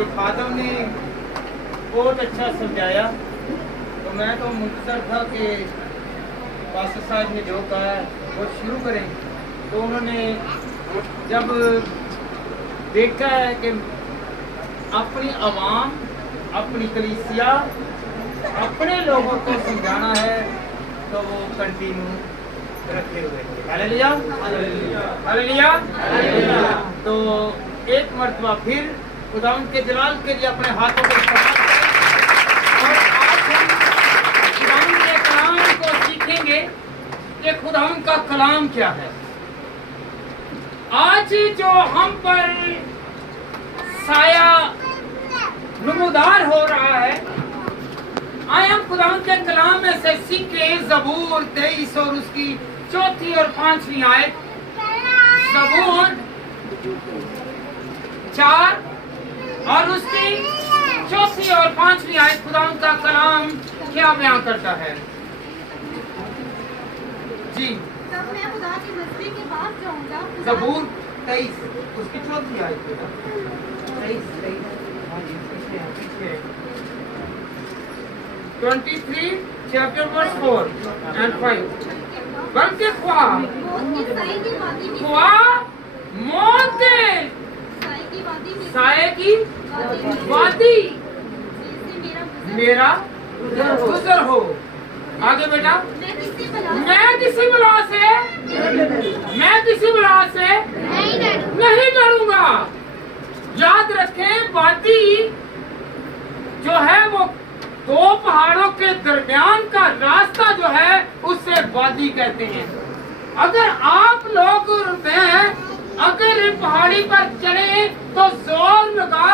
خادم نے بہت اچھا سمجھایا تو میں تو منتظر تھا کہ پاسٹر صاحب نے جو کہا ہے وہ شروع کریں. تو انہوں نے جب دیکھا ہے کہ اپنی عوام، اپنی کلیسیا، اپنے لوگوں کو سمجھانا ہے تو وہ کنٹینیو رکھے ہوئے تھے. ہاللیلویا ہاللیلویا ہاللیلویا. تو ایک مرتبہ پھر خدا ان کے جلال کے لیے اپنے ہاتھوں کو استعمال کریں اور آج ہم خدا ان کے کلام کو سیکھیں گے کہ خدا ان کا کلام کیا ہے. آج جو ہم پر سایہ نمودار ہو رہا ہے، آئے ہم خدا ان کے کلام میں سے سیکھیں. زبور 23 اور اس کی 4 اور 5 آیت. زبور 4 اور اس کی 4 اور 5 آیت خدا ان کا کلام کیا بیان کرتا ہے. جی تب میں خدا کی مسجد کے پاس جاؤں گا. زبور 23 اس کی 4 آیت. 23 chapter verse 4 and 5. بلکہ خواہ موت کے سائے کی وادی میرا گزر ہو. آگے بیٹا. میں کسی بلا سے نہیں ڈروں گا. یاد رکھیں، وادی جو ہے وہ دو پہاڑوں کے درمیان کا راستہ جو ہے اسے وادی کہتے ہیں. اگر آپ لوگ اگر پہاڑی پر چڑھیں تو زور لگا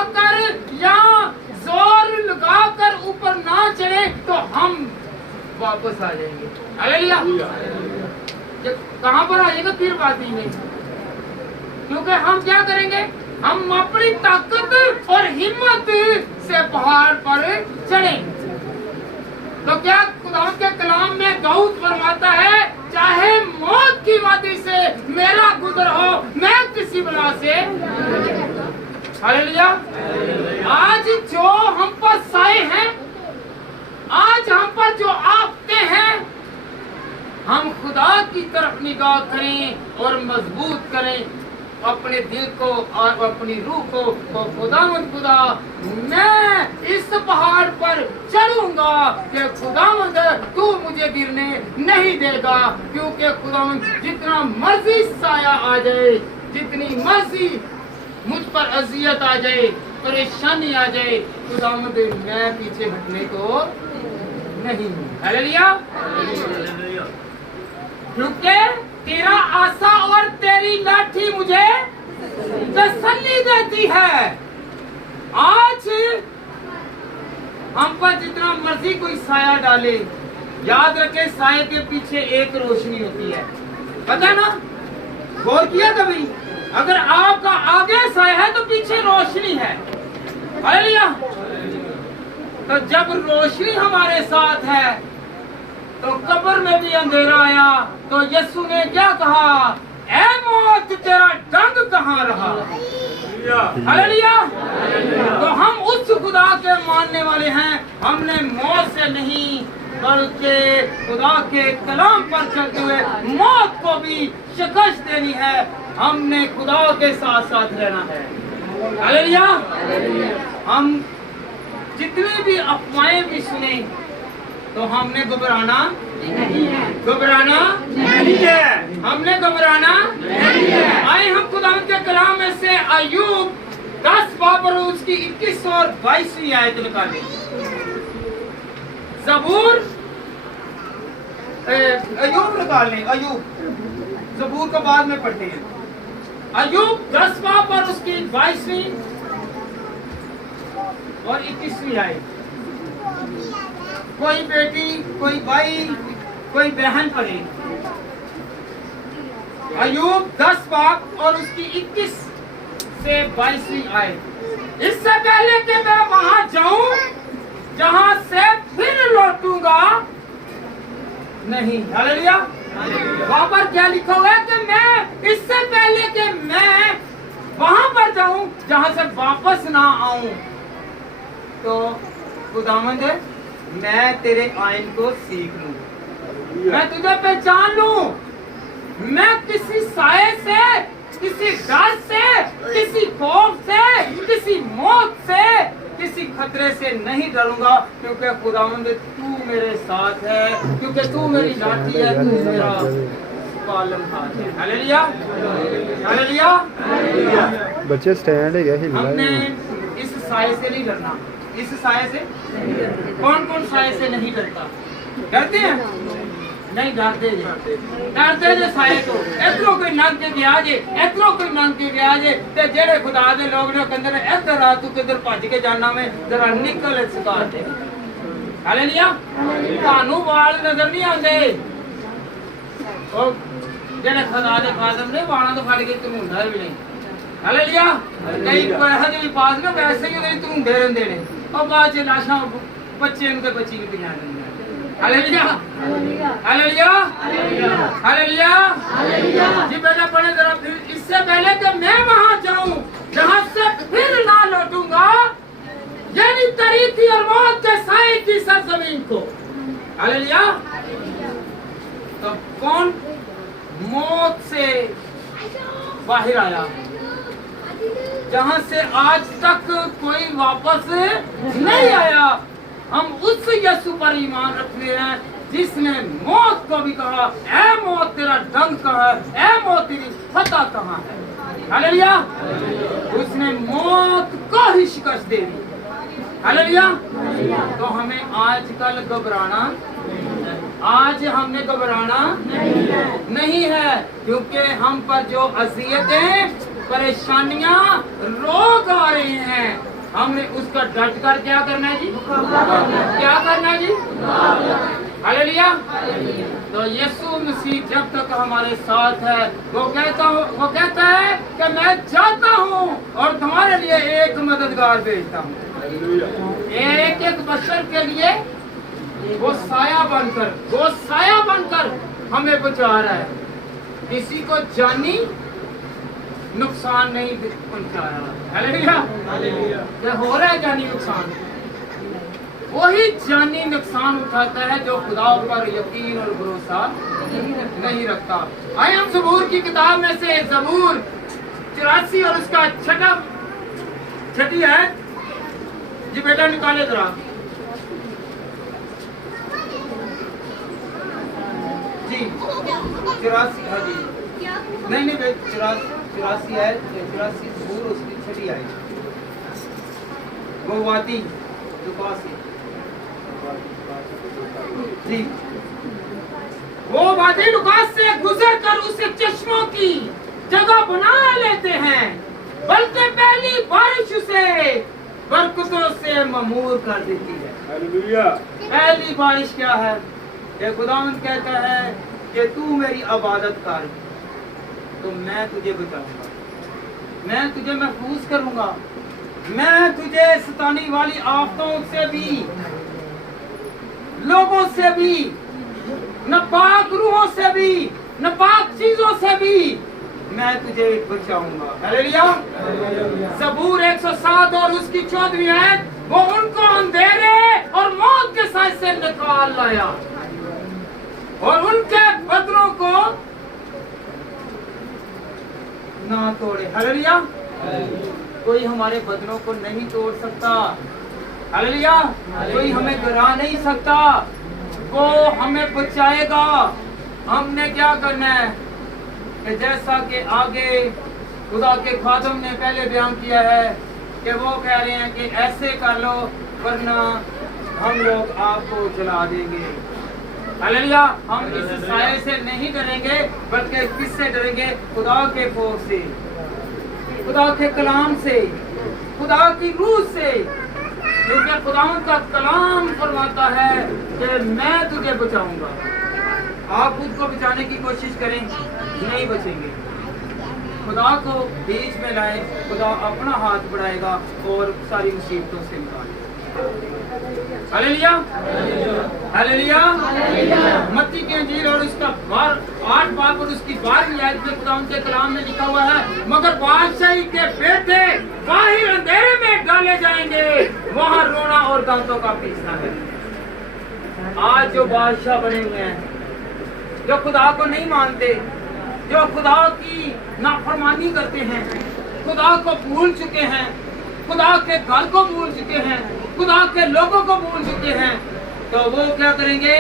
کر اوپر نہ چڑھیں تو ہم واپس آ جائیں گے. ہاللیلویا. کہاں پر آئیے گا؟ پھر وادی میں. کیونکہ ہم کیا کریں گے؟ ہم اپنی طاقت اور ہمت سے پہاڑ پر چڑھیں. تو کیا خدا کے کلام میں داؤد فرماتا ہے چاہے موت کی وادی سے میرا گزر ہو، میں کسی بلا سے. ہاللیلویا. آج جو ہم پر سائے ہیں، آج ہم پر جو آفتے ہیں، ہم خدا کی طرف نگاہ کریں اور مضبوط کریں اپنے دل کو اور اپنی روح کو. خدا میں اس پہاڑ پر چڑھوں گا کہ خداوند تو مجھے گرنے نہیں دے گا. کیونکہ خداوند جتنا مرضی سایہ آ جائے، جتنی مرضی مجھ پر اذیت آ جائے، پریشانی آ جائے، خداوند میں پیچھے ہٹنے کو نہیں ہوں. ہاللیلویا. کیونکہ تیرا آسا اور تیری لاٹھی مجھے تسلی دیتی ہے. آج ہم پر جتنا مرضی کوئی سایہ ڈالے، یاد رکھے سائے کے پیچھے ایک روشنی ہوتی ہے. پتہ نا؟ غور کیا کبھی؟ اگر آپ کا آگے سایہ ہے تو پیچھے روشنی ہے. ہاللیلویا. تو جب روشنی ہمارے ساتھ ہے تو قبر میں بھی اندھیرا آیا تو یسوع نے کیا کہا؟ اے موت تیرا ڈنگ کہاں رہا؟ ہاللیلویا. تو ہم اس خدا کے ماننے والے ہیں. ہم نے موت سے نہیں بلکہ خدا کے کلام پر چلتے ہوئے موت کو بھی شکست دینی ہے. ہم نے خدا کے ساتھ ساتھ رہنا ہے. ہاللیلویا. ہم جتنی بھی افواہیں بھی سنیں تو ہم نے گھبرانا نہیں ہے. ہم نے گھبرانا نہیں ہے. آئے ہم خدا کے کلام میں سے ایوب 10 باب اور اس کی 21 اور 22 آیت نکالیں. زبور ایوب نکال لیں. ایوب زبور کو بعد میں پڑھتے ہیں. ایوب 10 باب اور اس کی 22 اور 21 آیت. کوئی بیٹی، کوئی بھائی، کوئی بہن پڑھے. ایوب 10 باب اور اس کی 21 سے 22 آیت. اس سے پہلے کہ میں وہاں جاؤں جہاں سے پھر لوٹوں گا نہیں. ہاللیلویا. وہاں پر کیا لکھا ہوا ہے کہ میں اس سے پہلے کہ میں وہاں پر جاؤں جہاں سے واپس نہ آؤں. तो खुदावंद मैं तेरे आइन को सीख लूं, मैं तुझे पहचान लूं, मैं किसी साए से, किसी डर से, किसी खौफ से, किसी मौत से, किसी खतरे से नहीं डरूंगा, क्योंकि खुदावंद तू मेरे साथ है, क्योंकि तू मेरी लाठी है, तू मेरा पालनहार है। Hallelujah, hallelujah. बच्चे स्टैंड है हमने इस साए से नहीं डरना। इस साए से कौन कौन साए से नहीं डरता? डरते हैं? नहीं डरते डरते जे साए तो इधरों कोई नंग के गया जे, इधरों कोई नंग के गया जे, ते जेड़े खुदा दे लोग ने कहंदे ने इधर आ तू किधर भज के जाना में, जरा निकल सिकार दे। हालेलुया। तानू वाल नजर नहीं आंदे, ओ जेड़े खुदा दे खादम ने वाणा तो फड़ के धरूंदा भी नहीं। हालेलुया। कई पैसे भी पास ने वैसे ही उन्हें धरूंदे रहंदे ने, और बाद च लाशां बच्चे नु ते बच्ची नु पिया दिंदे। Hallelujah, hallelujah, hallelujah. जी बेटा पढ़े जरा, इससे पहले कि मैं वहां जाऊं जहां से फिर ना लौटूंगा, यानी तरी थी और मौत के साए की सरजमीन को। हालेलुया। तो कौन मौत से बाहर आया, जहां से आज तक कोई वापस नहीं आया? हम उस यीशु पर ईमान रखते हैं जिसने मौत को भी कहा, ऐ मौत तेरा डंक कहाँ है, ऐ मौत तेरी फतह कहाँ है? हालेलुया। उसने मौत को ही शिकस्त दे दी। हालेलुया। तो हमें आजकल घबराना, आज हमने घबराना नहीं है, क्योंकि हम पर जो अज़ियतें, परेशानियां, रोग आ रहे हैं, हमने उसका डट कर क्या करना है जी? क्या करना है जी? हालेलुया। तो यीशु मसीह जब तक हमारे साथ है, वो कहता है कि मैं जाता हूँ और तुम्हारे लिए एक मददगार भेजता हूँ। एक एक बशर के लिए वो साया बनकर हमें बचा रहा है। किसी को जानी नुकसान नहीं पहुंचाया। हालेलुया। क्या हो रहा है जानी नुकसान? वही जानी नुकसान उठाता है जो खुदा पर यकीन और भरोसा नहीं रखता। आइए हम ज़बूर की किताब में से ज़बूर 84 और उसका छठी है जी, बेटा निकाले जरा जी। 84 है जी, नहीं 84 है, 84 ज़बूर उसकी छठी है। वो वादी जी, वो वादी लुकास से गुजर कर उसे चश्मों की जगह बना लेते हैं, बल्कि पहली बारिश उसे बरकतों से ममूर कर देती है। हालेलुया। पहली बारिश क्या है? ये खुदावंद कहता है कि तू मेरी इबादत कर तो मैं तुझे बचाऊंगा, मैं तुझे महफूज करूंगा, मैं तुझे सताने वाली आफतों से भी, लोगों से भी, नापाक रूहों से भी, नापाक चीजों से भी मैं तुझे बचाऊंगा। हालेलुया। ज़बूर 107 और उसकी 14वीं आयत, वो उनको अंधेरे और मौत के साए से निकाल लाया और उनके बदनों को ना तोड़े। हालेलुया। कोई हमारे बदनों को नहीं तोड़ सकता। हालेलुया। कोई हमें गिरा नहीं सकता, वो हमें बचाएगा। हमने क्या करना है कि जैसा कि आगे खुदा के खादम ने पहले बयान किया है कि वो कह रहे हैं कि ऐसे कर लो वरना हम लोग आपको जला देंगे। हालेलुया। हम इस साए से नहीं डरेंगे, बल्कि किससे डरेंगे? खुदा के खौफ से, खुदा के कलाम से, खुदा की रूह से, क्योंकि खुदा का कलाम फरमाता है कि मैं तुझे बचाऊंगा। आप खुद को बचाने की कोशिश करें, नहीं बचेंगे। खुदा को बीच में लाए, खुदा अपना हाथ बढ़ाएगा और सारी मुसीबतों से निकालेगा। Hallelujah, hallelujah. मत्ती की इंजील और उसका 8 बाब और उसकी 12वीं आयत में खुदा उनके कलाम में लिखा हुआ है, मगर बादशाही के बेटे बाहर अंधेरे में डाले जाएंगे, वहाँ रोना और दांतों का पीसना है। आज जो बादशाह बने हुए हैं, जो खुदा को नहीं मानते, जो खुदा की नाफरमानी करते हैं, खुदा को भूल चुके हैं, खुदा के घर को भूल चुके हैं, खुदा के लोगों को भूल चुके हैं, तो वो क्या करेंगे?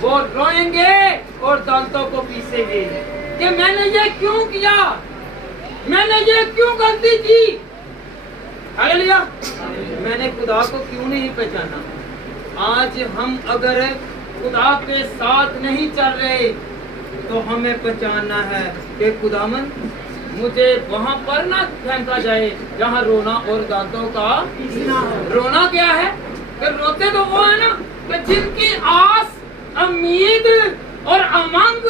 वो रोएंगे और दांतों को पीसेंगे कि मैंने ये क्यों किया, मैंने ये क्यों गलती की, हालेलुया, मैंने खुदा को क्यों नहीं पहचाना। आज हम अगर खुदा के साथ नहीं चल रहे तो हमें पहचानना है कि खुदावन मुझे वहां पर ना फेंका जाए जहां रोना और दांतों का पीसना। रोना क्या है? कि रोते तो वो है ना कि जिनकी आस, उम्मीद और अमंग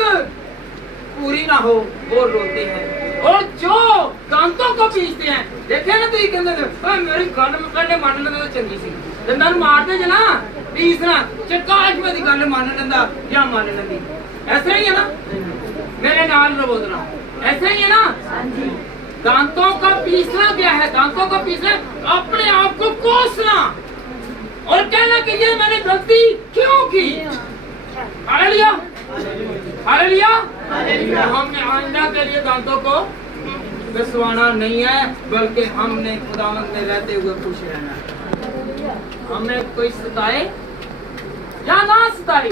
पूरी ना हो, वो रोते हैं। और जो दांतों को पीसते हैं, देखे ना, तो ये कहते मेरी गल पहले मान लेना तो चंगी सी, दंदां नूं मारते ज ना पीसना, काश मेरी गल मान लेंदा या मान लेंदी। ऐसा ही है ना, मेरे नाल बोलना, ऐसा ही है ना। दांतों का पीसना क्या है? दांतों का पीसना अपने आप को कोसना और कहना कि ये मैंने गलती क्यों की। Hallelujah, hallelujah. हमने आइंदा के लिए दांतों को पिसवाना नहीं है, बल्कि हमने खुदावंद में रहते हुए खुश रहना है। हमें कोई सताए या ना सताए,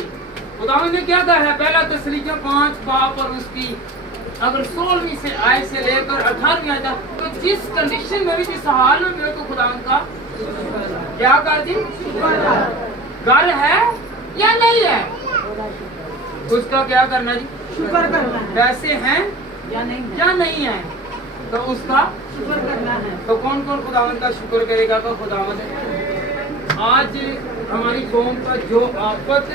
खुदावंद ने क्या कहा है? पहला तस्लीकियों 5 बाप और उसकी अगर 16वीं से आयत से लेकर 18वीं आयत तक, तो जिस कंडीशन में भी, जिस हाल में मेरे को खुदावंद का क्या कर जी घर है या नहीं है, उसका क्या करना जी? शुक्र करना है। पैसे हैं या नहीं है, तो उसका शुक्र करना है। तो कौन कौन खुदावंद का शुक्र करेगा? तो खुदावंद आज हमारी कौम पर जो आफत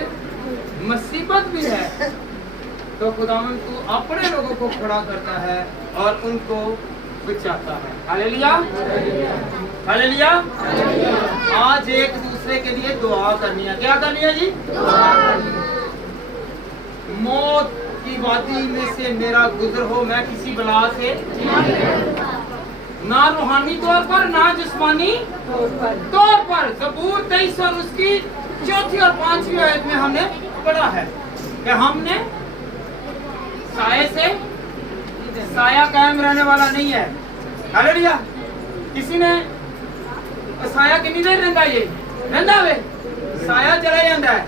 मुसीबत भी है, तो खुदावंद को अपने लोगों को खड़ा करता है और उनको बचाता है। Hallelujah, hallelujah. आज एक दूसरे के लिए दुआ करनी है। क्या करनी है जी? मौत की वादी में से मेरा गुजर हो, मैं किसी बला से ना रूहानी तौर पर ना जिस्मानी तौर पर। ज़बूर 23 और उसकी 4थी और 5वीं आयत में हमने पढ़ा है कि हमने साये से साया कायम रहने वाला नहीं है। हालेलुया। किसी ने साया कितनी देर रहता, ये रहता वे साया चला जाता है।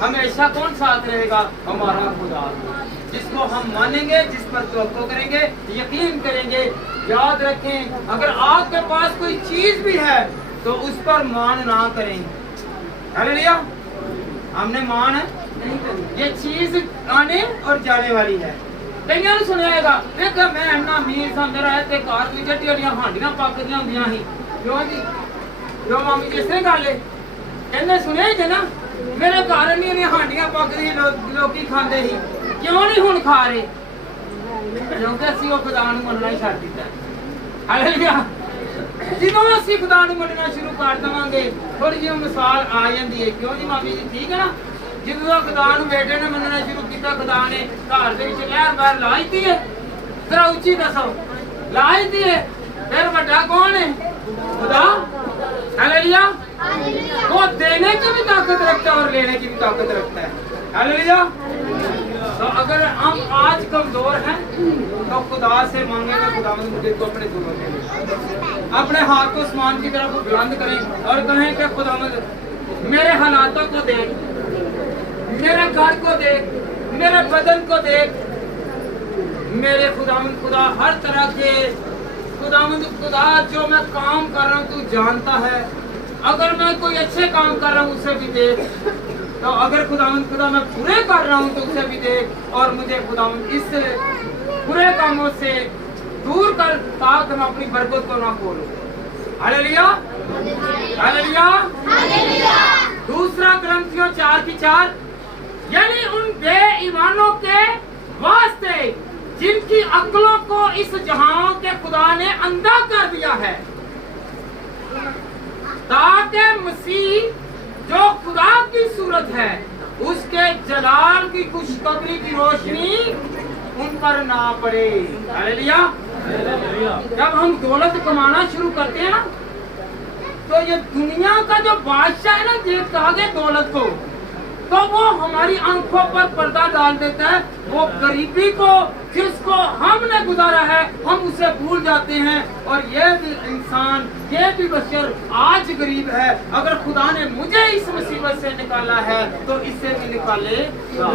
हमेशा कौन साथ रहेगा? हमारा खुदा, जिसको हम मानेंगे, जिस पर तवक्कुल करेंगे, यकीन करेंगे। याद रखें, अगर आपके पास कोई चीज भी है तो उस पर मान ना करें। हालेलुया। हमने मान नहीं करी, ये चीज आने और जाने वाली है। कईयां ने सुनाएगा, देख मैं इन्ना अमीर था, मेरा है कार की जट्टी वाली हांडियां पकदियां होंदियां ही, क्यों जी? जो मामी जिस तरह गल है, कहने सुने थे ना, मेरे घर नहीं हांडियां पकदी लोकी खांदे ही, क्यों नहीं हुण खा रहे? क्योंकि असीं वो खुदा नूं मनना ही छड्ड दित्ता। हालेलुया। ਜਦੋਂ ਅਸੀਂ खुदा ਨੂੰ ਮੰਨਣਾ ਸ਼ੁਰੂ ਕਰ ਦੇਵਾਂਗੇ, थोड़ी ਜਿਹੀ ਮਿਸਾਲ ਆ ਜਾਂਦੀ ਹੈ। क्यों जी मामी जी? ठीक है ना। ਜਦੋਂ खुदा ਨੂੰ बेटे ने ਮੰਨਣਾ शुरू किया, खुदा ने घर ਦੇ ਵਿੱਚ ਲਹਿਰ ਬਾਹਰ ਲਾ ਦਿੱਤੀ ਹੈ। ਜ਼ਰਾ ਉੱਚੀ ਦੱਸੋ, ਲਾ ਦਿੱਤੀ ਹੈ। ਫਿਰ ਵੱਡਾ ਕੌਣ ਹੈ? खुदा। हालेलुया। वो देने की भी ताकत रखता है और लेने की भी ताकत रखता है। हालेलुया। तो अगर हम आज कमजोर हैं तो खुदा से मांगे कि खुदा मुझे को अपने दुआ दे। अपने हाथ को आसमान की तरफ बुलंद करें और कहें कि खुदा मेरे हालातों को देख, मेरे घर को देख, मेरे बदन को देख, मेरे खुदा हर तरह के खुदा जो मैं काम कर रहा हूँ तू जानता है। अगर मैं कोई अच्छे काम कर रहा हूँ उसे भी देख, तो अगर खुदा मैं बुरे कर रहा हूँ तो उसे भी देख, और मुझे खुदा इस बुरे कामों से दूर कर ताकि मैं अपनी बरकत को ना खोलूं। Hallelujah, hallelujah. दूसरा कुरिन्थियों 4:4, यानी उन बेईमानों के वास्ते जिनकी अक्लों को इस जहां के खुदा ने अंधा कर दिया है, ताकि मसीह जो खुदा की सूरत है उसके जलाल की खुशखबरी की रोशनी उन पर ना पड़े। हालेलुया। जब हम दौलत कमाना शुरू करते हैं ना, तो ये दुनिया का जो बादशाह है ना, ये कहा गया दौलत को, तो वो हमारी आंखों पर पर्दा डाल देता है। वो गरीबी को जिसको हमने गुजारा है हम उसे भूल जाते हैं। और ये भी इंसान, ये भी बशर आज गरीब है। अगर खुदा ने मुझे इस मुसीबत से निकाला है तो इससे भी निकालेगा।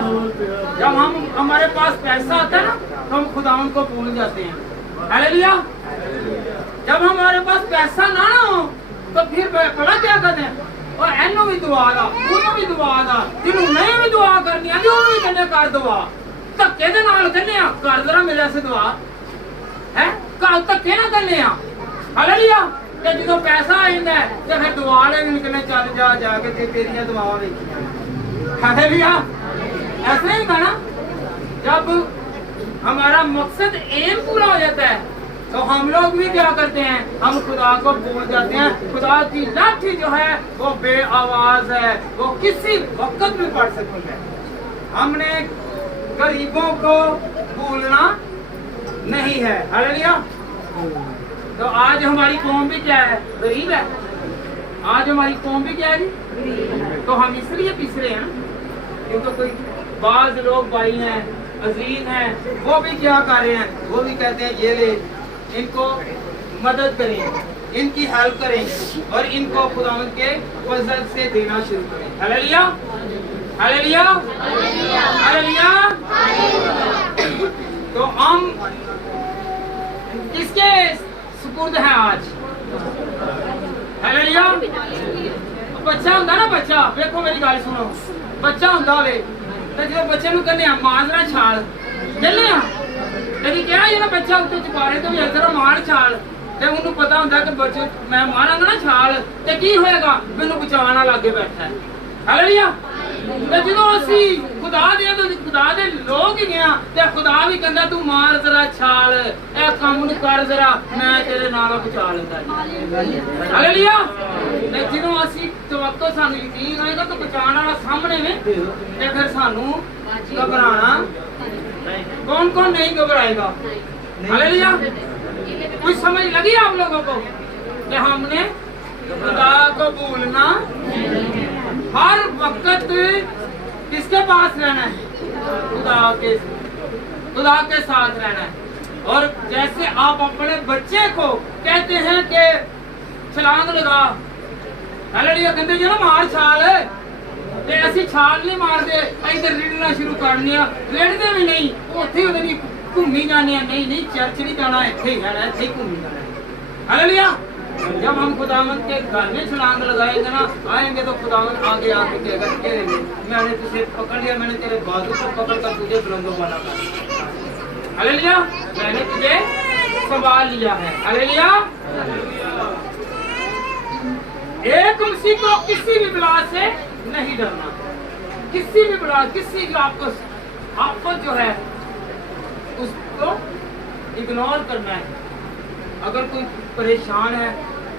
जब हमारे पास पैसा आता है ना तो हम खुदा को भूल जाते हैं। हालेलुया। जब हमारे पास पैसा ना हो तो फिर पता क्या करते हैं, और एनो भी दुआ दा, उन्होंने भी दुआ दा, जिन्होंने भी दुआ करनी है उन्होंने भी कहने कर दुआ, धक्के दे नाल कहने आ कर जरा मेरे से दुआ है, कल धक्के ना करने आ। हालेलुया। ते जो पैसा आइंदा है ते फिर दुआ ले भी कहने चल जा जाके ते तेरियां दुआवां देखियां। हालेलुया। ऐसे ही गाना जब हमारा मकसद एम पूरा हो जाता है तो हम लोग भी क्या करते हैं, हम खुदा को भूल जाते हैं। खुदा की लाठी जो है वो बे आवाज है, वो किसी वक्त भी पड़ सकती है। हमने गरीबों को भूलना नहीं है। हालेलुया। तो आज हमारी कौम भी क्या है, गरीब है। आज हमारी कौम भी क्या है जी, तो हम इसलिए पिछड़े हैं क्योंकि कोई बाज लोग भाई हैं, अजीज हैं, वो भी क्या कर रहे हैं, वो भी कहते हैं ये ले, इनको मदद करें, इनकी हेल्प करें और इनको खुदावंद के फजल से देना शुरू करें। हालेलुया। हालेलुया। हालेलुया। तो हम किसके सुपुर्द हैं आज? हालेलुया। बच्चा होंदा ना, बच्चा देखो मेरी गल सुनो, बच्चा होंदा वे ते जो बच्चे नूं कहने आ मारना छाल चलने आ, लेकिन क्या ये ना बच्चा उत्ते चपारे तो जरा मार छाल ते उन्हें पता होंदा कि बच्चे मैं मारांगा ना छाल ते की होएगा, मैनूं बचाना लागे बैठा है। हालेलुया। ते जदों असीं खुदा दे लोग ही गया ते खुदा भी कहंदा तू मार जरा छाल, ए काम नूं कर जरा, मैं तेरे नाल बचा लैंदा। हालेलुया। ते जदों असीं तवक्को सानूं यकीन होएगा तो बचाने वाला सामने में ते फिर सानूं घबराना कौन कौन नहीं घबराएगा। हालेलुया। कुछ समझ लगी आप लोगों को कि हमने खुदा को भूलना, हर वक्त किसके पास रहना है, खुदा के साथ रहना है। और जैसे आप अपने बच्चे को कहते हैं कि छलांग लगा, हालेलुया, कहते जो ना मार छाल, ते असीं छाल नहीं मारते, इधर रिड़ना शुरू करने, रिड़ते भी नहीं, उत्थे उधर नहीं घूमी जाने, नहीं चर्च नहीं जाना, इत्थे ही रहना, इत्थे ही घूमी जाना है। हालेलुया। जब हम खुदावंद के घर में छलांग लगाएंगे ना, आएंगे तो खुदावंद आगे आके कहेगा मैंने तुझे पकड़ लिया, मैंने तेरे बाजू को पकड़ कर तुझे बुलंदों वाला कर। हालेलुया। मैंने तुझे संभाल लिया है। हालेलुया। एक मसीह को किसी भी बला से नहीं डरना, किसी भी बला, किसी भी आपको जो है उसको इग्नोर करना है। अगर कोई परेशान है,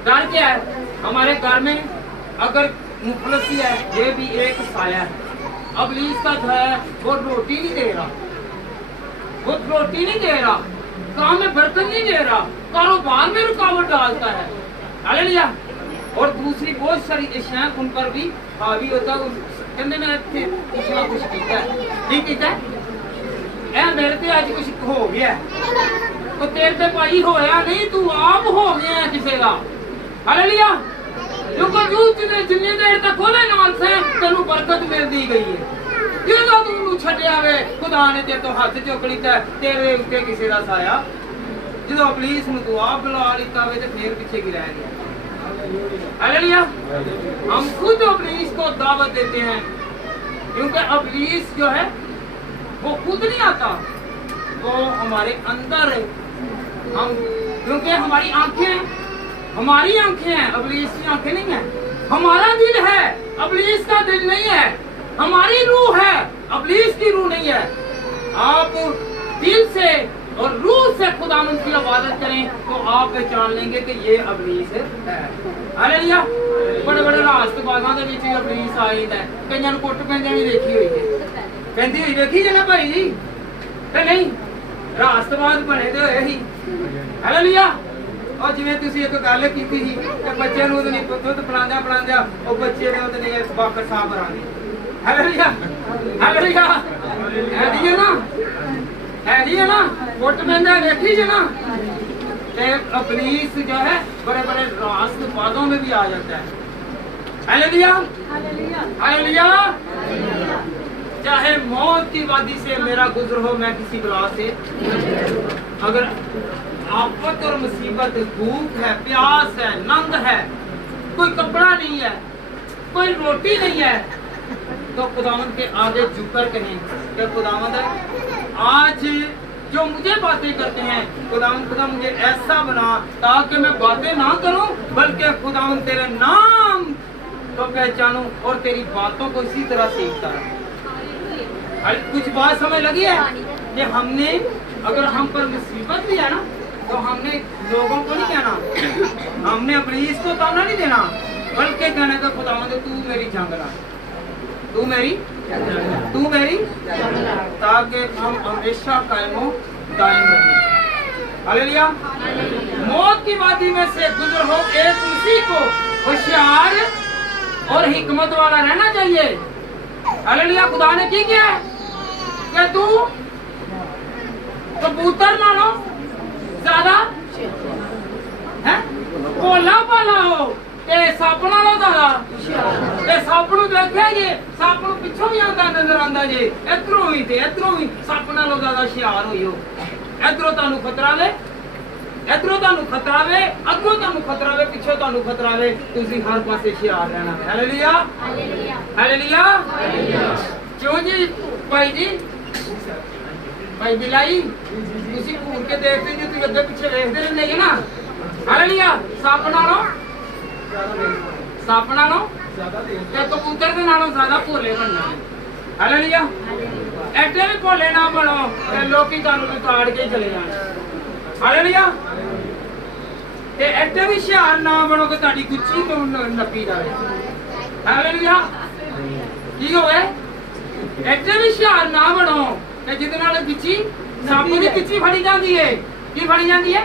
डर क्या है, हमारे घर में अगर मुफलसी है, ये भी एक साया है। अब इब्लीस का जो है वो रोटी नहीं दे रहा, वो रोटी नहीं दे रहा, काम में बर्तन नहीं दे रहा, कारोबार में रुकावट डालता है। हालेलुया। और दूसरी बहुत सारी अशियां उन पर भी हावी होता है। कहते मैं कुछ ना कुछ कीता है, ठीक कीता है, ए मेरे ते आज कुछ हो गया, तो तेरे ते भाई होया नहीं, तू आप हो गया है किसी का। हालेलुया। क्योंकि जिन्नी देर तक ओदे नाल से तेनू बरकत मिलदी गई है, ਜਦੋਂ ਤੂੰ ਛੱਡਿਆ ਵੇ ਖੁਦਾ ਨੇ ਤੇ ਤੋਂ ਹੱਥ ਚੁੱਕ ਲਿੱਤਾ, ਤੇਰੇ ਉੱਤੇ ਕਿਸੇ ਦਾ ਸਾਇਆ, ਜਦੋਂ ਇਬਲੀਸ ਨੂੰ ਤੂੰ ਆਪ ਬੁਲਾ ਲਿੱਤਾ ਵੇ ਤੇ ਫੇਰ ਪਿੱਛੇ ਕੀ ਰਹਿ ਗਿਆ। हालेलुया। हम खुद इब्लीस को दावत देते हैं, क्योंकि इब्लीस जो है वो खुद नहीं आता, वो हमारे अंदर हम, क्योंकि हमारी आंखें हैं, इब्लीस की आंखें नहीं है। हमारा दिल है, इब्लीस का दिल नहीं है। हमारी रूह है, इब्लीस की रूह नहीं है। आप दिल से और रूह से खुदावंद की इबादत करें तो आप पहचान लेंगे कि ये इब्लीस है। हालेलुया। बड़े बड़े राष्ट्रवादां दे विच इब्लीस आए है, कईयां नूं कुੱਟ ਪੈਂਦੇ भी देखी हुई है, कहती हुई देखी जे ना भाई जी, ते नहीं राष्ट्रवाद बने दे होए ही। हालेलुया। और जिवें तुसीं एक गल कीती सी कि बच्चे नूं नहीं दुध पिलांदा ਉਹ ਬੱਚੇ ਨੇ ਉਹਦੇ ਨੇ ਵਾਕਰ ਸਾਹ ਭਰਾਂਗੇ ਹਾਲੇਲੂया ਹਾਲੇਲੂया है नहीं है ना फुट बंदा देखी जे ना इब्लीस जो है बड़े बड़े रास्त बातों में भी आ जाता है हालेलुया हालेलुया चाहे मौत की वादी से मेरा गुजर हो मैं किसी बला से अगर आफत और मुसीबत भूख है प्यास है नंग है कोई कपड़ा नहीं है कोई रोटी नहीं है तो खुदावंद के आगे झुककर कहें कि खुदावंद आज जो मुझे बातें करते हैं खुदावंद खुदा मुझे ऐसा बना ताकि मैं बातें ना करूं बल्कि खुदावंद तेरे नाम को पहचानूं और तेरी बातों को इसी तरह सीखता रहूं। कुछ बात समझ लगी है कि हमने अगर हम पर मुसीबत भी है ना तो हमने लोगों को नहीं कहना हमने अपनी इसको ताना नहीं देना बल्कि कहने का खुदावंद तू मेरी जंग ला तू मेरी ताकि हम हमेशा कायम दायम रहें हालेलुया मौत की वादी में से गुजर हो एक उसी को होशियार और हिकमत वाला रहना चाहिए हालेलुया खुदा ने की किया है कि तू कबूतर नालो ज्यादा है भोला भाला हो ते सप नालों ज्यादा ते सप नूं देखिया जी सप नूं पिछों भी आंदा नजर आंदा जी इधरों भी सप नालों ज्यादा हुशियार होई हो इधरों तुहानूं खतरा वे इधरों तुहानूं खतरा वे अगों तुहानूं खतरा वे पिछों तुहानूं खतरा वे तुसीं हर पासे हुशियार रहना हालेलुया हालेलुया क्यों जी भाई बिलाई तुसीं घूर के देखते जी तुसीं अगे पिछे देखते रहंदे जी ना हालेलुया सप नालों ते कबूतर दे नालों ज्यादा भोले बनना हालेलुया ऐडे भी भोले ना बनो ते लोकी तुहानूं ताड़ के चले जाण हालेलुया ते ऐडे भी हुशियार ना बनो कि तुहाडी गुच्ची तो नपी जाए हालेलुया की होवे ऐडे भी हुशियार ना बनो कि जिहदे नाल गुच्ची सप दी गुच्ची फड़ी जांदी है की फड़ी जांदी है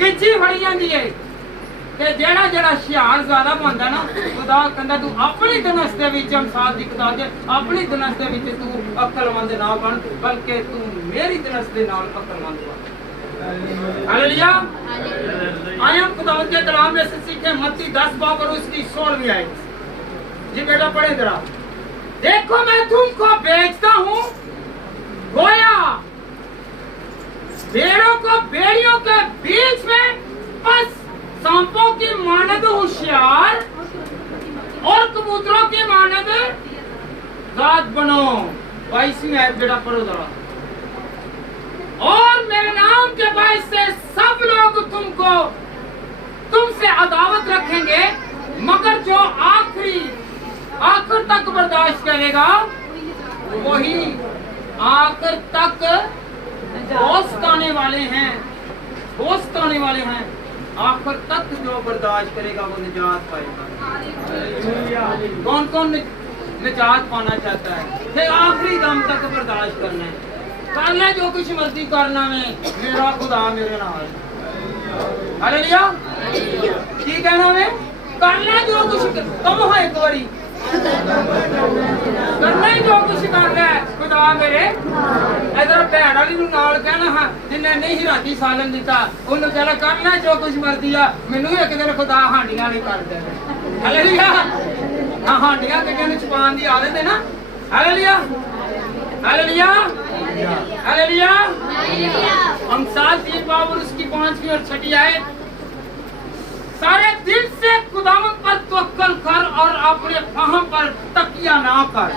गुच्ची फड़ी जांदी है ते जेड़ा हुशियार ज्यादा बनदा ना खुदा कहंदा तू अपनी दनस दे विच अंसार दी किताब दे अपनी दनस दे विच तू अक्लमंद ना बन बल्कि तू मेरी दनस दे नाल अक्लमंद बन हालेलुया आया खुदावंद के कलाम में से सीखे मत्ती 10 बाब और उसकी 16वीं आयत जी बेटा पढ़े जरा देखो मैं तुमको बेचता हूं गोया भेड़ों को भेड़ियों के बीच में बस सांपों की मानद होशियार और कबूतरों की मानद जात बनो 22वीं आयत बेटा पढ़ो जरा और मेरे नाम के बायस से सब लोग तुमसे अदावत रखेंगे मगर जो आखिर तक बर्दाश्त करेगा वही आखिर तक दोस्त आने वाले हैं आखिर तक जो बर्दाश्त करेगा वो निजात पाएगा कौन कौन निजात पाना चाहता है फिर आखिरी दम तक बर्दाश्त करना है कर ले जो कुछ मर्जी करना में मेरा खुदा मेरे नाल हालेलुया की कहना में कर ले जो कुछ तुम हो एक बारी करना ही जो कुछ कर ले खुदा मेरे इधर भैन वाली नूं नाल कहना हां जिन्ने नहीं राती सालन दिता उन्होंने कहना कर ले जो कुछ मर्जी आ मैनू एक दिन खुदा हांडियां नहीं कर देना हालेलुया हां हांडियां ते कहने छुपान दी आदत है ना हालेलुया हालेलुया हालेलुया अमसाल 3 बाब और उसकी 5वीं और 6वीं आयत सारे दिल से खुदावंद पर तवक्कल कर और अपने फहम पर तकिया ना कर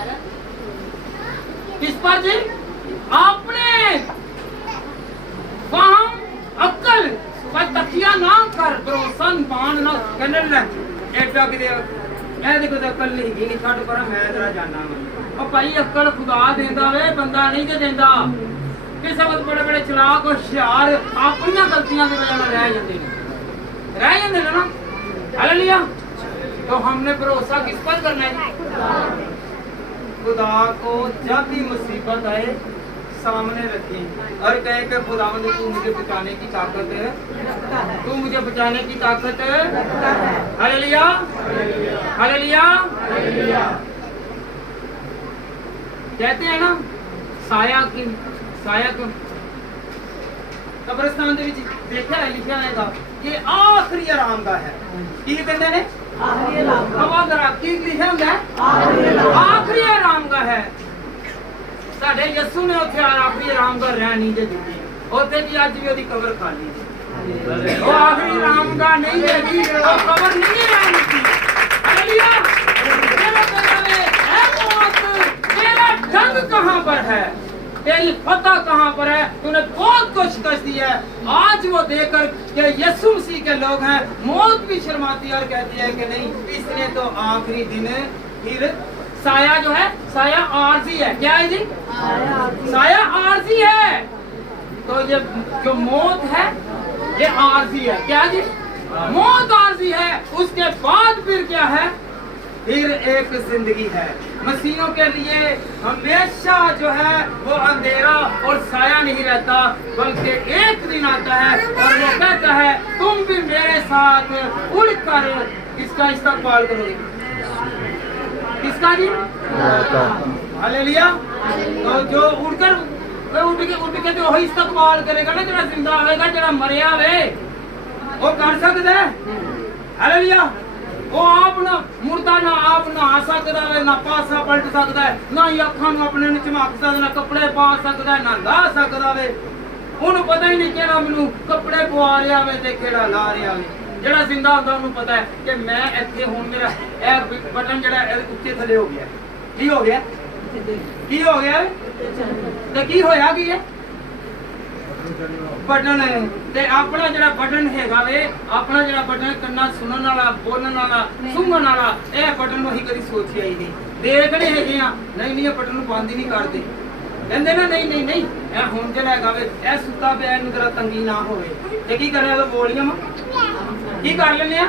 किस पर जी अपने फहम अक्ल पर तकिया ना कर भरोसा मान ना कहने ले एडा कि मैं देखो अक्ल नहीं छड़ पर मैं तेरा जाना ओ भाई अक्ल खुदा देंदा वे बंदा नहीं दे देंदा किस वक्त बड़े बड़े चलाक और होशियार अपनी गलतियां की वजह रह जाते हैं ना हालेलुया तो हमने भरोसा किस पर करना है खुदा को जब भी मुसीबत आए सामने रखें और कहे कि खुदावंद तू मुझे बचाने की ताकत है, तू मुझे बचाने की ताकत है। Hallelujah, hallelujah. कहते हैं ना साया को कब्रिस्तान ਦੇ ਵਿੱਚ ਦੇਖਿਆ ਹੈ ਲਿਖਿਆ ਹੈਗਾ ਕਿ ਆਖਰੀ ਆਰਾਮ ਦਾ ਹੈ। ਕੀ ਕਹਿੰਦੇ ਨੇ? ਆਖਰੀ ਆਰਾਮ ਦਾ। ਹਵਾ ਦਾ ਕੀ ਲਿਖਿਆ ਹੁੰਦਾ ਹੈ? ਆਖਰੀ ਆਰਾਮ ਦਾ ਹੈ। ਸਾਡੇ ਯਿਸੂ ਨੇ ਉੱਥੇ ਆਖਰੀ ਆਰਾਮ ਦਾ ਰਹਿ ਨਹੀਂ ਦਿੱਤੀ, ਉੱਥੇ ਵੀ ਅੱਜ ਵੀ ਉਹਦੀ ਕਬਰ ਖਾਲੀ ਹੈ। ਉਹ ਆਖਰੀ ਆਰਾਮ ਦਾ ਨਹੀਂ ਹੈਗੀ, ਉਹ ਕਬਰ ਨਹੀਂ ਰਹਿ ਦਿੱਤੀ। ਹਾਲੇਲੂਇਆ। तेरा कहना है मौत तेरा ढंग कहाँ पर है, तेरी फतह कहाँ पर है? तूने बहुत को शिकस्त दी है। आज वो देखकर कि यीशु मसीह के लोग हैं, मौत भी शर्माती है और कहती है कि नहीं, इसलिए तो आखिरी दिन फिर साया जो है, साया आरजी है। क्या है जी? साया आरजी है। तो ये जो मौत है ये आरजी है। क्या जी? मौत आरजी है। उसके बाद फिर क्या है? फिर एक जिंदगी है। मसीहों के लिए हमेशा जो है वो अंधेरा और साया नहीं रहता, बल्कि एक दिन आता है और वो कहता है तुम भी मेरे साथ उड़कर इसका इस्तकबाल करोगे। किसका जी? हालेलुया। तो जो उड़कर उड़ के जो इस्तकबाल करेगा ना, जरा जिंदा होगा, जरा मरिया वे वो कर सकता है। हालेलुया। वो आप ना मुर्दा ना आप नहा सकता है, ना पासा पलट सकता है, ना ही अखां नूं अपने नूं झमक सकदा, ना कपड़े पा सकता है, ना ला सकदा वे। उन्होंने पता ही नहीं केड़ा मैनू कपड़े पवा रहा वे ते केड़ा ला रहा वे। जेड़ा जिंदा होंदा उन्होंने पता है कि मैं इत्थे हुण मेरा ए बटन जेड़ा उत्ते थले हो गया। की हो गया? की हो गया? ते की होया की है? बटन ते अपना जड़ा बटन हैगा वे, अपना जड़ा बटन कन्ना सुनन वाला, बोलण वाला, सुंघण वाला, ए बटन नूं असीं कदी सोचिया ही नहीं। देखने हैगे आ, नहीं नहीं बटन नूं बंद ही नहीं करदे। कहंदे ना नहीं नहीं नहीं ए हुण जड़ा हैगा वे ए सुत्ता पिया, इहनूं जरा तंगी ना होवे ते की करया? तो वॉल्यूम की कर लेने आ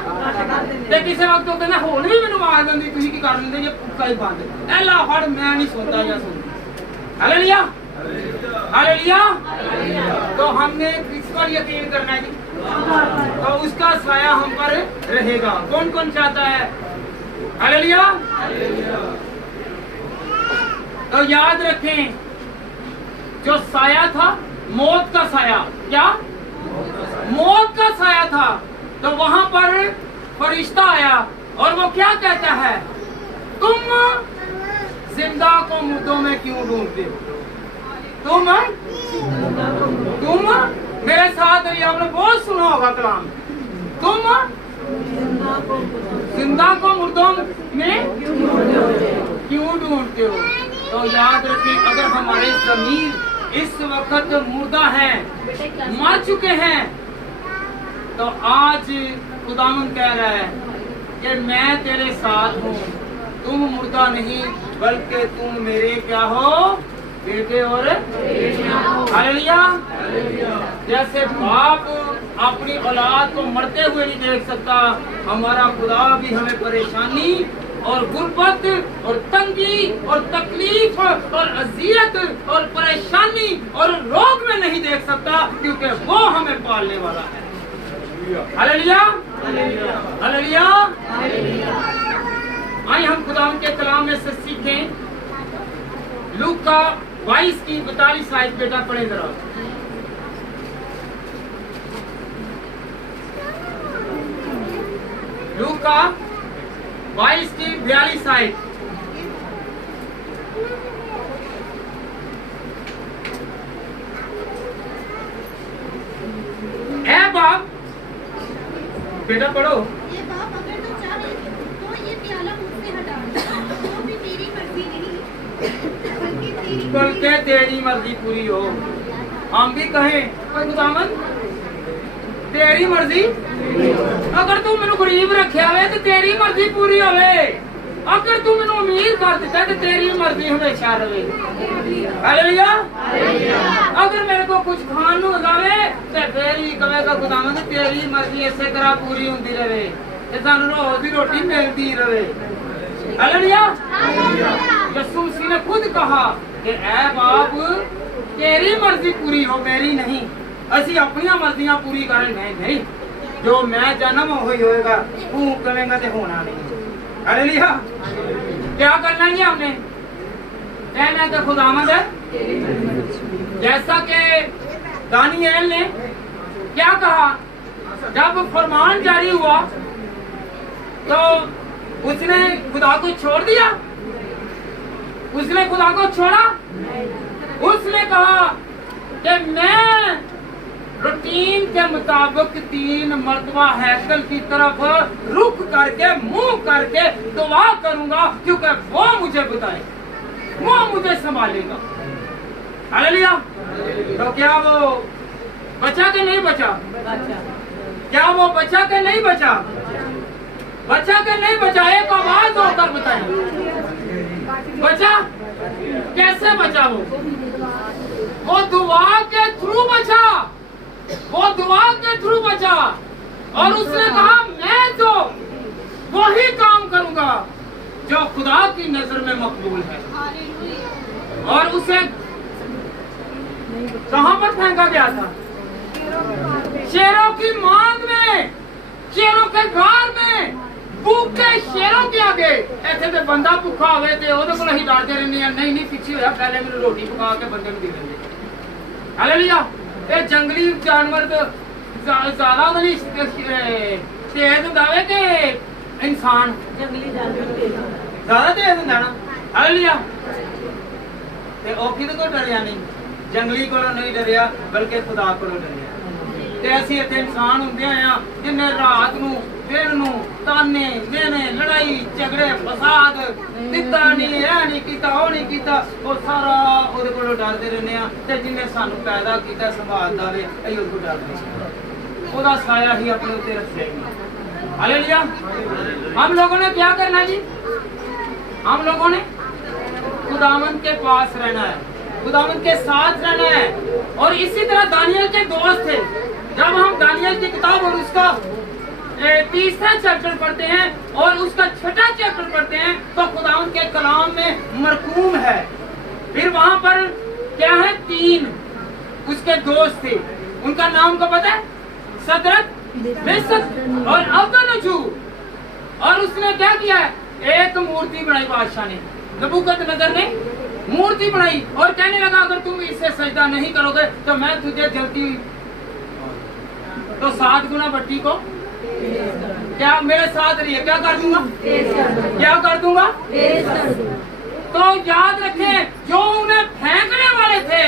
ते किसी वक्त तो कहंदा हुण भी मैनूं आवाज आंदी, तुसीं की कर लेंदे जे पुक्का ही बंद। ए ला फड़, मैं नहीं सुनता या सुनदी। Hallelujah, hallelujah. तो हमने किस पर यकीन करना है जी? तो उसका साया हम पर रहेगा। कौन कौन चाहता है? हालेलुया। तो याद रखें, जो साया था मौत का साया, क्या मौत का साया था, तो वहां पर फरिश्ता आया और वो क्या कहता है? तुम जिंदा को मुर्दों में क्यों ढूंढते हो? तुम मेरे साथ रहिए, आपने बहुत सुना होगा कलाम। तुम जिंदा को मुर्दों में क्यों ढूंढते हो? तो याद रखें, अगर हमारे ज़मीर इस वक्त मुर्दा हैं, मर चुके हैं, तो आज खुदावंद कह रहा है कि मैं तेरे साथ हूँ, तुम मुर्दा नहीं बल्कि तुम मेरे क्या हो? बेटे और हालेलुया। जैसे बाप अपनी औलाद को मरते हुए नहीं देख सकता, हमारा खुदा भी हमें परेशानी और गुर्बत और तंगी और तकलीफ और अजियत और परेशानी और रोग में नहीं देख सकता, क्योंकि वो हमें पालने वाला है। Hallelujah, hallelujah. आइए हम खुदा के कलाम में से सीखें। लूका 22 की 42 आयत बेटा पढ़े जरा। लूका 22 की 42 आयत। ए बाप, बेटा पढ़ो। ये बाप अगर तो चाहे तो ये प्याला मुझसे हटा दे, तो भी तेरी मर्जी नहीं बल्कि तेरी मर्जी पूरी हो। हम भी कहें खुदावंद तेरी मर्जी, अगर तू मैनू गरीब रखा है तो तेरी मर्जी पूरी होवे, अगर तू मैनू अमीर कर दिता तो तेरी मर्जी हमेशा रहे। हालेलुया। अगर मेरे को कुछ खान नू लगावे तो फिर ही कहेगा खुदावंद तेरी मर्जी इसे तरह पूरी होती रहे, सानू रोज की रोटी मिलती रहे। हालेलुया। यीशु मसीह ने खुद कहा कि ऐ बाप तेरी मर्जी पूरी हो मेरी नहीं, असी अपनी मर्जियां पूरी करें नहीं, जो मैं जन्म हो ही होएगा, तू करेगा तो होना नहीं। हालेलुया। क्या करना है हमने? कहना है कि खुदावंद है, जैसा कि दानिएल ने क्या कहा, जब फरमान जारी हुआ तो उसने खुदा को छोड़ दिया, उसने खुदा को छोड़ा, उसने कहा कि मैं रूटीन के मुताबिक 3 मरतबा हैकल की तरफ रुख करके मुंह करके दुआ करूंगा, क्योंकि वो मुझे बताए, वो मुझे संभालेगा। हालेलुया। तो क्या वो बचा के नहीं बचा? क्या वो बचा के नहीं बचा? बचा के नहीं बचा? एक आवाज होकर बताए, बचा? कैसे बचा? वो दुआ के थ्रू बचा, वो दुआ के थ्रू बचा। और उसने कहा मैं तो वही काम करूंगा जो खुदा की नजर में मकबूल है। और उसे कहां पर फेंका गया था? शेरों की मांग में, शेरों के घर में, भूखे शेरों के आगे। ऐसे तो बंदा भूखा हुए थे ਉਹਦੇ ਕੋਲ ਅਸੀਂ ਡਰਦੇ ਰਹਿੰਦੇ ਆ, ਨਹੀਂ ਪਿੱਛੇ ਹੋਇਆ, ਪਹਿਲੇ ਮੈਨੂੰ ਰੋਟੀ ਪਕਾ ਕੇ ਬੰਦੇ ਨੂੰ ਦੇ ਦਿੰਦੇ। ਹਾਲੇਲੂਇਆ। ਇਹ ਜੰਗਲੀ ਜਾਨਵਰ ਤੋਂ ਜ਼ਿਆਦਾ ਉਹਦਾ ਨਹੀਂ ਤੇਜ਼ ਹੁੰਦਾ ਵੇ ਕਿ ਇਨਸਾਨ? ਜੰਗਲੀ ਜਾਨਵਰ ਜ਼ਿਆਦਾ ਤੇਜ਼ ਹੁੰਦਾ ਨਾ। ਹਾਲੇਲੂਇਆ। ਤੇ ਉਹ ਕਿਹਦੇ ਕੋਲ ਡਰਿਆ ਨਹੀਂ? ਜੰਗਲੀ ਕੋਲੋਂ ਨਹੀਂ ਡਰਿਆ, ਬਲਕਿ ਖੁਦਾ ਕੋਲੋਂ ਡਰਿਆ। ਤੇ ਅਸੀਂ ਇੱਥੇ ਇਨਸਾਨ ਹੁੰਦੇ ਆ ਜਿੰਨੇ ਰਾਤ ਨੂੰ ਦਿਨ ਨੂੰ ਤਾਨੇ ਮੇਨੇ ਲੜਾਈ ਝਗੜੇ ਫਸਾਦ ਦਿੱਤਾ ਨਹੀਂ, ਇਹ ਨਹੀਂ ਕੀਤਾ, ਉਹ ਨਹੀਂ ਕੀਤਾ, ਉਹ ਸਾਰਾ ਉਹਦੇ ਕੋਲੋਂ ਡਰਦੇ ਰਹਿੰਦੇ ਆ। ਤੇ ਜਿੰਨੇ ਸਾਨੂੰ ਪੈਦਾ ਕੀਤਾ ਸੰਭਾਲਦਾ ਵੇ, ਅਸੀਂ ਉਹਦੇ ਕੋਲ ਡਰਦੇ, ਉਹਦਾ ਸਾਇਆ ਹੀ ਆਪਣੇ ਉੱਤੇ ਰੱਖੇਗਾ। हालेलुया। हम लोगों ने क्या करना है जी? हम लोगों ने खुदावंद के पास रहना है, खुदावंद के साथ रहना है। और इसी तरह दानियल के दोस्त थे। जब हम दानियल की किताब और उसका 3रा चैप्टर पढ़ते हैं और उसका 6ठा चैप्टर पढ़ते हैं तो खुदावंद के कलाम में मरकूम है। फिर वहां पर क्या है? 3 उसके दोस्त थे, उनका नाम को पता है? सदरक, मेशक और अबदनगो। और उसने क्या किया है? एक मूर्ति बनाई बादशाह ने, नबूकदनेस्सर ने मूर्ति बनाई और कहने लगा अगर तुम इससे सजदा नहीं करोगे तो मैं तुझे जलती हुई तो 7 गुना भट्टी को क्या मेरे साथ रहिए क्या कर दूंगा? क्या कर दूंगा? तो याद रखें, जो उन्हें फेंकने वाले थे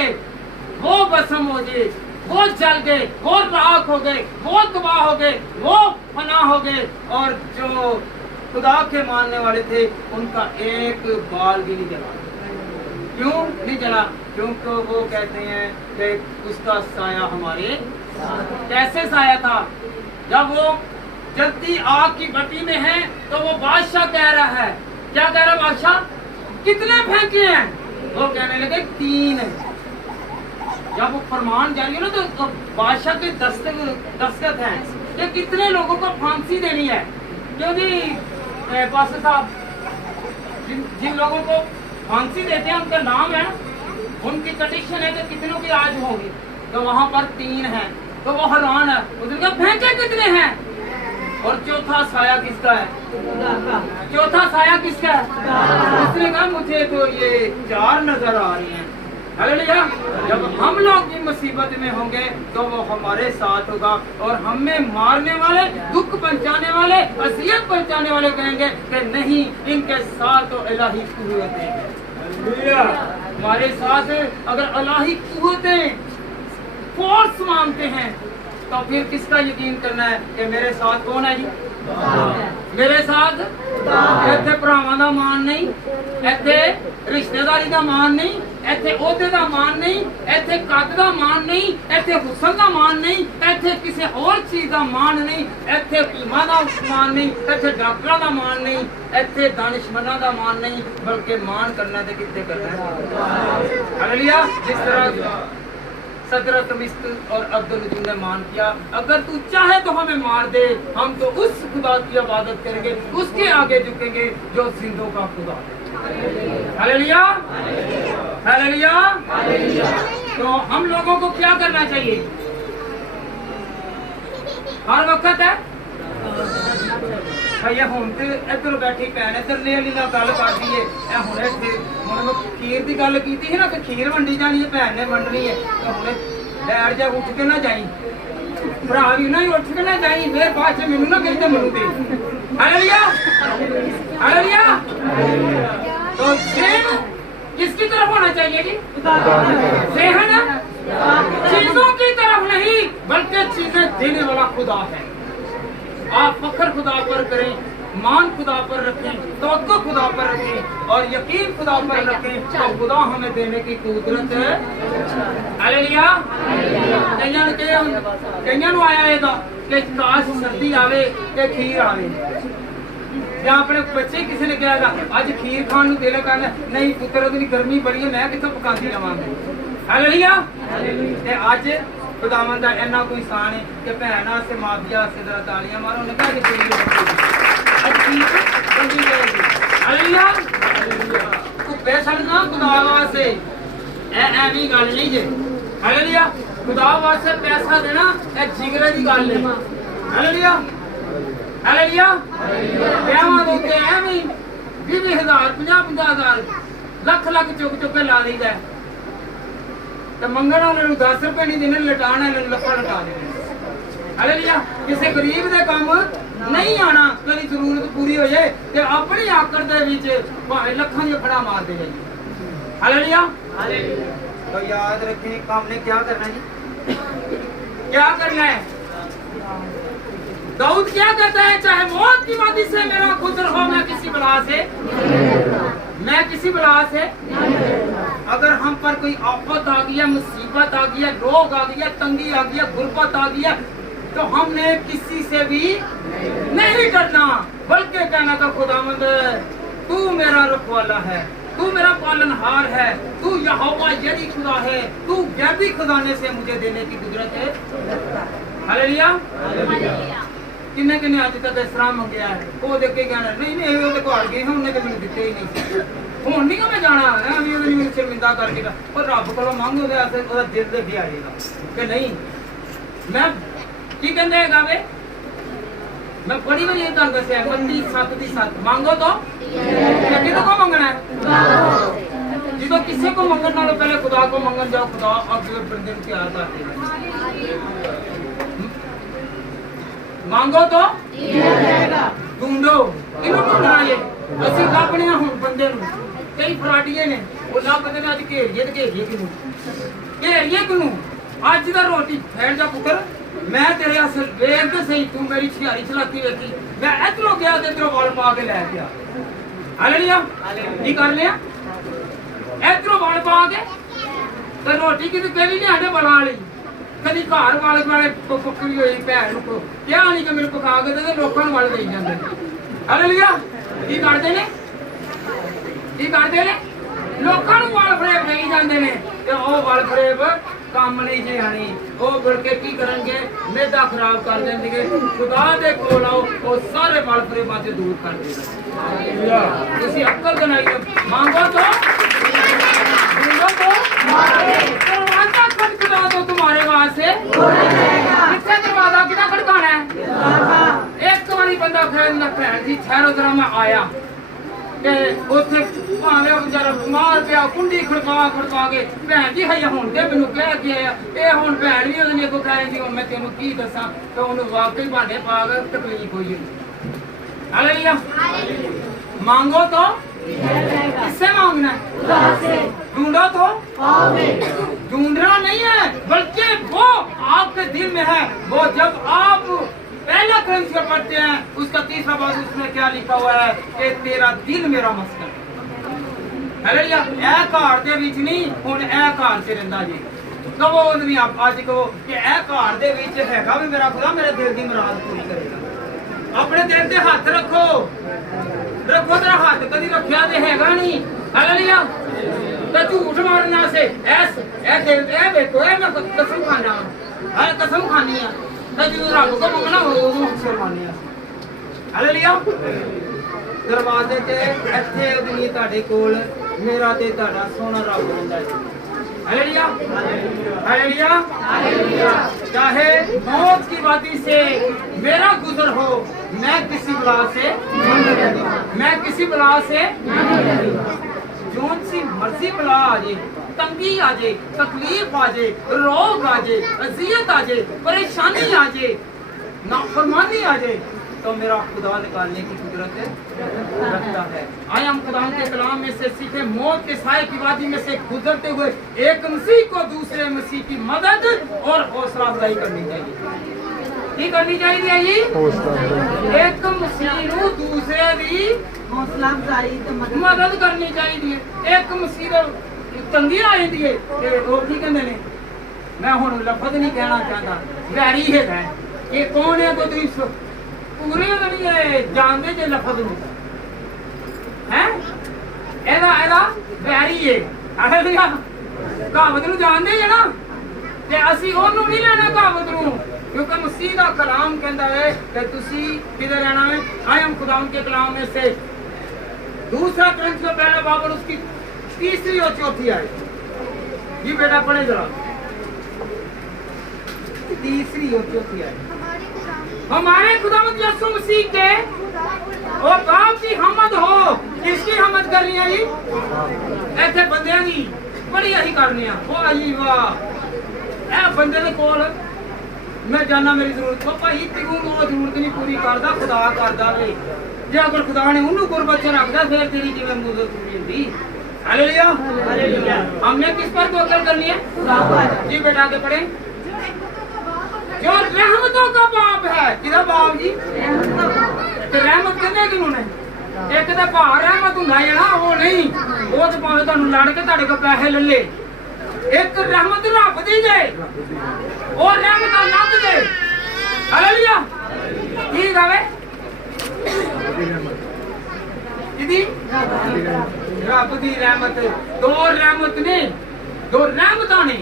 वो भस्म हो गए, वो जल गए, वो राख हो गए, वो तबाह हो गए, वो फना हो गए। और जो खुदा के मानने वाले थे उनका एक बाल भी नहीं जला। क्यों नहीं जला? क्योंकि वो कहते हैं कि उसका साया हमारे। कैसे साया था? जब वो जलती आग की भट्टी में है तो वो बादशाह कह रहा है, क्या कह रहा है बादशाह? कितने फेंके हैं? वो कहने लगे 3 है। जब वो फरमान जारी है ना तो बादशाह के दस्तखत हैं कि कितने लोगों को फांसी देनी है। क्योंकि बादशाह साहब जिन लोगों को फांसी देते हैं उनका नाम है ना, उनकी कंडीशन है कि कितनों की आज होगी। तो वहां पर 3 है तो वो हैरान है, उसने फेंके कितने हैं? और चौथा साया किसका है? चौथा साया किसका है? उसने कहा मुझे तो ये 4 नजर आ रही हैं। हालेलुया। जब हम लोग भी मुसीबत में होंगे तो वो हमारे साथ होगा और हमें मारने वाले, दुख पहुंचाने वाले, असियत पहुंचाने वाले कहेंगे कि नहीं, इनके साथ तो इलाही कुव्वतें हैं। हमारे साथ अगर इलाही कुव्वतें फोर्स मांगते हैं तो फिर किसका यकीन करना है कि मेरे साथ कौन है जी? मेरे साथ ਇੱਥੇ ਭਰਾਵਾਂ ਦਾ ਮਾਨ ਨਹੀਂ, ਇੱਥੇ ਰਿਸ਼ਤੇਦਾਰੀ ਦਾ ਮਾਨ ਨਹੀਂ, ਇੱਥੇ ਅਹੁਦੇ ਦਾ ਮਾਨ ਨਹੀਂ, ਇੱਥੇ ਕੱਦ ਦਾ ਮਾਨ ਨਹੀਂ, ਇੱਥੇ ਹੁਸਨ ਦਾ ਮਾਨ ਨਹੀਂ, ਇੱਥੇ ਕਿਸੇ ਹੋਰ ਚੀਜ਼ ਦਾ ਮਾਨ ਨਹੀਂ, ਇੱਥੇ ਹਕੀਮਾਂ ਦਾ ਮਾਨ ਨਹੀਂ, ਇੱਥੇ ਡਾਕਟਰਾਂ ਦਾ ਮਾਨ ਨਹੀਂ, ਇੱਥੇ ਦਾਨਿਸ਼ਮੰਦਾਂ ਦਾ ਮਾਨ ਨਹੀਂ, ਬਲਕਿ ਮਾਨ ਕਰਨਾ ਤੇ ਕਿੱਥੇ ਕਰਨਾ ਹੈ। ਹਾਲੇਲੂया। जिस तरह सदरक, मिश्क और अब्दुल ने मान किया, अगर तू चाहे तो हमें मार दे, हम तो उस खुदा की इबादत करेंगे, उसके आगे झुकेंगे जो जिंदों का खुदा है। Hallelujah, hallelujah. तो हम लोगों को क्या करना चाहिए? हर वक्त है भैया ਹੁਣ ਤੇ ਇੱਧਰ ਬੈਠੀ ਭੈਣ ਇੱਧਰਲੇ ਵਾਲੀ ਨਾਲ ਗੱਲ ਕਰਦੀ ਏ ਇਹ ਹੁਣੇ ਹੁਣ ਮੈਂ ਖੀਰ ਦੀ ਗੱਲ ਕੀਤੀ ਸੀ ਨਾ ਕਿ ਖੀਰ ਵੰਡੀ ਜਾਣੀ ਹੈ ਭੈਣ ਨੇ ਵੰਡਣੀ ਹੈ ਤਾਂ ਹੁਣੇ ਡੈਡ ਜਾ ਉੱਠ ਕੇ ਨਾ ਜਾਈ ਭਰਾ ਵੀ ਨਾ ਉੱਠ ਕੇ ਨਾ ਜਾਈ ਫੇਰ ਬਾਅਦ ਚ ਮੈਨੂੰ ਨਾ ਕਹਿੰਦੇ ਮੈਨੂੰ ਤੇ ਹਾਲੇਲੂਇਆ हालेलुया तो ज़हन किसकी तरफ होना चाहिए जी? ज़हन चीजों की तरफ नहीं बल्कि चीजें देने वाला खुदा है। आप फख्र खुदा पर करें, मान खुदा पर रखें, तवक्कुल खुदा पर रखें और यकीन खुदा पर रखें तो खुदा हमें देने की कुदरत है। हालेलुया कईयां नूं आया इहदा कि काश सर्दी आवे ते खीर आवे ਜਾਂ ਆਪਣੇ ਬੱਚੇ ਕਿਸੇ ਨੇ ਕਿਹਾਗਾ ਅੱਜ ਖੀਰ ਖਾਣ ਨੂੰ ਦਿਲ ਕਰਦਾ ਨਹੀਂ ਪੁੱਤਰ ਉਹਦੀ ਗਰਮੀ ਬੜੀ ਹੈ ਮੈਂ ਕਿੱਥੋਂ ਪਕਾਉਂਦੀ ਰਵਾਂਗੀ ਹਾਲੇਲੂਇਆ ਤੇ ਅੱਜ ਖੁਦਾਵੰਦ ਦਾ ਇੰਨਾ ਕੋਈ ਸਾਨ ਹੈ ਕਿ ਭੈਣ ਆਸੇ ਮਾਪਿਆਂ ਆਸੇ ਜ਼ਰਾ ਤਾਲੀਆਂ ਮਾਰੋ ਉਹਨੇ ਕਿਹਾ ਕਿ ਕੋਈ ਅੱਜ ਖੀਰ ਬੰਦੀ ਜਾਏਗੀ ਹਾਲੇਲੂਇਆ ਤੂੰ ਬੇਸ਼ੱਕ ਨਾ ਖੁਦਾ ਵਾਸਤੇ ਐਵੇਂ ਗੱਲ ਨਹੀਂ ਜੇ ਹਾਲੇਲੂਇਆ ਖੁਦਾ ਵਾਸਤੇ ਪੈਸਾ ਦੇਣਾ ਇਹ ਜਿਗਰੇ ਦੀ ਗੱਲ ਹੈ ਹਾਲੇਲੂਇਆ हालेलुया ਵਿਆਹਾਂ ਦੇ ਉੱਤੇ ਐਵੇਂ 20,000 50,000 ਲੱਖ ਚੁੱਕ ਕੇ ਲਾ ਦਈਦਾ ਤੇ ਮੰਗਣ ਵਾਲੇ ਨੂੰ 10 ਰੁਪਏ ਨਹੀਂ ਦੇਣੇ ਲਟਾਣ ਵਾਲੇ ਨੂੰ ਲੱਖਾਂ ਲਟਾ ਦੇਣੇ ਹਾਲੇਲੁਇਆ ਕਿਸੇ ਗਰੀਬ ਦੇ ਕੰਮ ਨਹੀਂ ਆਣਾ ਕਦੀ ਜ਼ਰੂਰਤ ਪੂਰੀ ਹੋ ਜਾਏ ਤੇ ਆਪਣੀ ਆਕੜ ਦੇ ਵਿੱਚ ਭਾਵੇਂ ਲੱਖਾਂ ਦੀ ਫੜਾ ਮਾਰਦੇ ਜਾਈਏ ਹਾਲੇਲੁਇਆ तो याद रखें काम ने क्या करना है क्या करना है दाऊद क्या कहता है चाहे मौत की वादी से मेरा गुजर हो मैं किसी बला से अगर हम पर कोई आफत आ गया मुसीबत आ गया रोग आ गया तंगी आ गया गुर्बत आ गया तो हमने किसी से भी नहीं डरना बल्कि कहना का खुदावंद तू मेरा रखवाला है तू मेरा पालनहार है तू यहोवा यरी खुदा है तू गैबी खजाने से मुझे देने की कुदरत है हालेलुया किन्ने किन्ने अज तक इस तरह मंगया है वो देखे कहना नहीं नहीं वो घर गए उन्हें तो मैंने दिते ही नहीं हुण नहीं मैं जाना अभी मैंने शर्मिंदा करके पर रब को मंग वो दिल दे भी आएगा कि नहीं मैं की कहते है वे मैं बड़ी बार ये तुहानू दस्सिया 32:7 मांगो तो कितों को मंगना है जो किसी को मंगन नालों पहले खुदा को मंगन जाओ खुदा अगे बंदे को तैयार कर देगा मांगो तो ढूंढो किन्हों ढूंढना ये असि लभने हुण बंदे नूं कई फराडिए ने वो लभदे ने अज घेरिए ते घेरिए किनूं अज दा रोटी फैन दा पुत्तर मैं तेरे असल वेख ते सही तू मेरी छियारी चलाती वेखी मैं इधरों गया ते इधरों वाल पा के लै गया हालेलुया की कर लिया इधरों वाल पा के ते रोटी किते कभी नहीं आंदे बना ली कभी घर वाले पकड़ी हुई भैन को क्या नहीं कि मेरे पका के दे लोगों को वाल दे जाते हालेलुया की करते ने लोगों को वाल फरेब दे जाते ने ते ओ वाल फरेब काम नहीं जे आनी ओ फिर के की करेंगे मेदा खराब कर देंगे खुदा दे कोल आओ ओ सारे वाल फरेबां से दूर कर देगा हालेलुया तुसी अक्ल बनाइए मांगो तो दरवाजा खटखटा दो तुम्हारे वास्ते किससे दरवाजा कितना खटकाना है एक बारी बंदा भैन जी ठहरो जरा मैं आया कि उत्थे भावे बेचारा बीमार पिया कुंडी खड़का के भैन जी हई हुण ते मैनूं कह के आया ये हुण भैन भी ओहदे अगों कहेगी हुण मैं तैनूं की दसां ते ओहनूं वाकई भांडे पा के तकलीफ होई हालेलुया मांगो तो किससे मांगना है ढूंढो तो ढूंढना नहीं है बल्कि वो आपके दिल में है वो जब आप पहला क्रंथ पढ़ते हैं उसका तीसरा बात उसमें क्या लिखा हुआ है कि तेरा दिल मेरा मस्कन हालेलुया ए घर दे विच नहीं हुण ए घर च रहिंदा जी कहो नहीं आप आज कहो कि ए घर दे विच हैगा भी मेरा खुदा मेरे दिल दी मुराद पूरी करेगा अपने दिल ते हाथ रखो तेरा हाथ कदी रखिया ते हैगा नहीं हालेलुया ते झूठ मारना से ऐस ए दिल ए देखो ए मैं कसम खाना हां कसम खानी है ते जो रब को मंगना हो वो अक्सर माननी है हालेलुया दरवाजे ते ਇੱਥੇ ਉਹਦੀ ਤੁਹਾਡੇ ਕੋਲ ਮੇਰਾ ਤੇ ਤੁਹਾਡਾ ਸੋਹਣਾ ਰੱਬ ਹੁੰਦਾ ਹੈ हालेलुया हालेलुया। चाहे मौत की वादी से मेरा गुजर हो, मैं किसी बला से जोन सी मर्जी बला आ जाए, तंगी आ जाए, तकलीफ आ जाए, रोग आ जाए, अजियत आ जाए, परेशानी आ जाए, नाफरमानी आ जाए, तो मेरा खुदा निकालने की कुदरत रखता है। आए हम खुदा के कलाम में से सीखे, मौत के साए की वादी में से गुजरते हुए एक मसीह को दूसरे मसीह की मदद और हौसला अफजाई करनी चाहिए। की करनी चाहिए जी? एक मसीह नूं दूसरे दी हौसला अफजाई ते मदद करनी चाहिए। एक मसीह तंगी आ जाती है ते लोग की कहते ने, मैं हुण लफज नहीं कहना चाहता, वैरी है ये कौन है को तुम पूरे नहीं है जानते जे लफज नूं हैं एदा एदा वैरी है। हालेलुया कहावत नूं जानते जे ना, ते ਅਸੀਂ ਉਹਨੂੰ नहीं लेना कहावत नूं, क्योंकि मसीह का कलाम कहता है कि तुसी किधर रहना है। आए हम खुदा के कलाम में से दूसरा करंथियों पहला बाब और उसकी तीसरी और चौथी आए जी बेटा पढ़े जरा, तीसरी और चौथी आए। हमारे खुदावंद यीशु मसीह के और बाप की हमद हो। किसकी हमद करनी है जी? ऐसे बंदे की बड़ी अही करनी है। ओ आई वाह ए बंदे दे कोल मैं जाना मेरी जरूरत को भाई तेरू वो जरूरत नहीं पूरी करदा, खुदा करदा वे। जे अगर खुदा ने उन्होंने गुरबत रखदा फिर तेरी जिवें मदद पूरी हुंदी। Hallelujah hallelujah. हमने किस पर तवक्कुल करनी है? खुदा पर। जी बेटा आगे पढ़ें। जो रहमतों का बाप है, किदा बाप जी? रहमत कहने कि उन्होंने एक तो भार रहमत हुंदा है ना, वो नहीं वो तो भावें तुहानू लड़ के तुहाडे कोल पैसे ले ले। एक रहमत रब दी जे और रहमत अलग जे। हालेलुया की गावे किदी रब दी रहमत। दो रहमत ने, दो रहमतां ने।